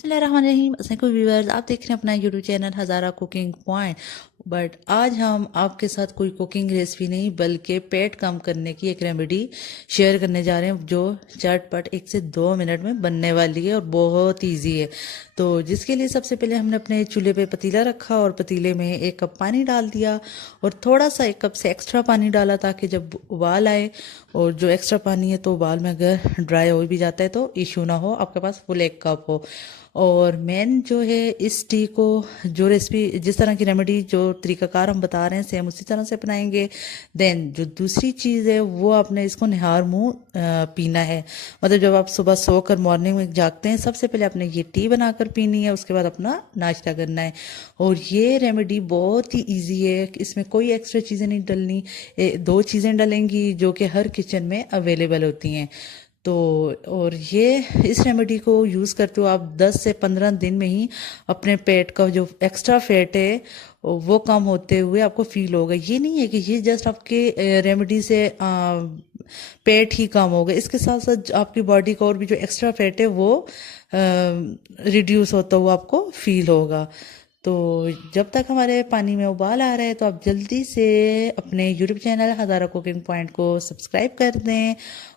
बिस्मिल्लाहिर्रहमानिर्रहीम। अस्सलाम व्यूअर्स, आप देख रहे हैं अपना YouTube channel Hazara cooking point. But आज हम आपके साथ कोई कुकिंग रेसिपी नहीं बल्कि पेट कम करने की एक रेमेडी शेयर करने जा रहे हैं जो झटपट 1 से 2 मिनट में बनने वाली है और बहुत इजी है। तो जिसके लिए सबसे पहले हमने अपने चूल्हे पे पतीला रखा और पतीले में 1 कप पानी डाल दिया और थोड़ा सा 1 कप से एक्स्ट्रा पानी डाला ताकि जब उबाल आए, और जो एक्स्ट्रा पानी है तो उबाल में अगर ड्राई हो भी जाता है तो इशू ना हो, आपके पास फुल 1 कप हो। और मेन जो है इस टी को, जो रेसिपी जिस तरह की रेमेडी जो तरीकाकार हम बता रहे हैं सेम उसी तरह से अपनाएंगे। देन जो दूसरी चीज़ है वो आपने इसको निहार मुंह पीना है। मतलब जब आप सुबह सोकर मॉर्निंग में जागते हैं सबसे पहले आपने ये टी बनाकर पीनी है, उसके बाद अपना नाश्ता करना है। और ये रेमेडी बहुत ही ईजी है, इसमें कोई एक्स्ट्रा चीज़ें नहीं डलनी। 2 चीज़ें डलेंगी जो कि हर किचन में अवेलेबल होती हैं। तो और ये इस रेमेडी को यूज़ करते हो आप 10 से 15 दिन में ही अपने पेट का जो एक्स्ट्रा फैट है वो कम होते हुए आपको फील होगा। ये नहीं है कि ये जस्ट आपके रेमेडी से पेट ही कम होगा, इसके साथ साथ आपकी बॉडी का और भी जो एक्स्ट्रा फैट है वो रिड्यूस होता हुआ आपको फील होगा। तो जब तक हमारे पानी में उबाल आ रहा है तो आप जल्दी से अपने यूट्यूब चैनल हज़ारा कुकिंग पॉइंट को सब्सक्राइब कर दें,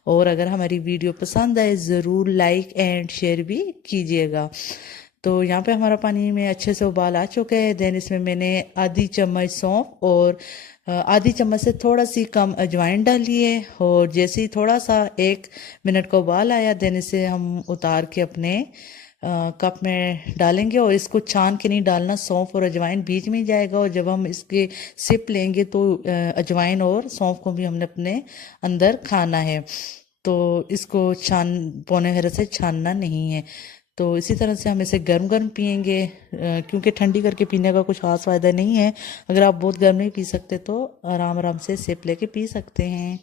और अगर हमारी वीडियो पसंद आए ज़रूर लाइक एंड शेयर भी कीजिएगा। तो यहाँ पे हमारा पानी में अच्छे से उबाल आ चुका है। देन इसमें मैंने आधी चम्मच सौंफ और आधी चम्मच से थोड़ा सी कम अजवाइन डाली है। और जैसे ही थोड़ा सा 1 मिनट का उबाल आया देन इसे हम उतार के अपने कप में डालेंगे। और इसको छान के नहीं डालना, सौंफ और अजवाइन बीच में ही जाएगा और जब हम इसके सिप लेंगे तो अजवाइन और सौंफ को भी हमने अपने अंदर खाना है। तो इसको पौने घरे से छानना नहीं है। तो इसी तरह से हम इसे गर्म गर्म पियेंगे, क्योंकि ठंडी करके पीने का कुछ खास फ़ायदा नहीं है। अगर आप बहुत गर्म नहीं पी सकते तो आराम आराम से सिप लेके पी सकते हैं।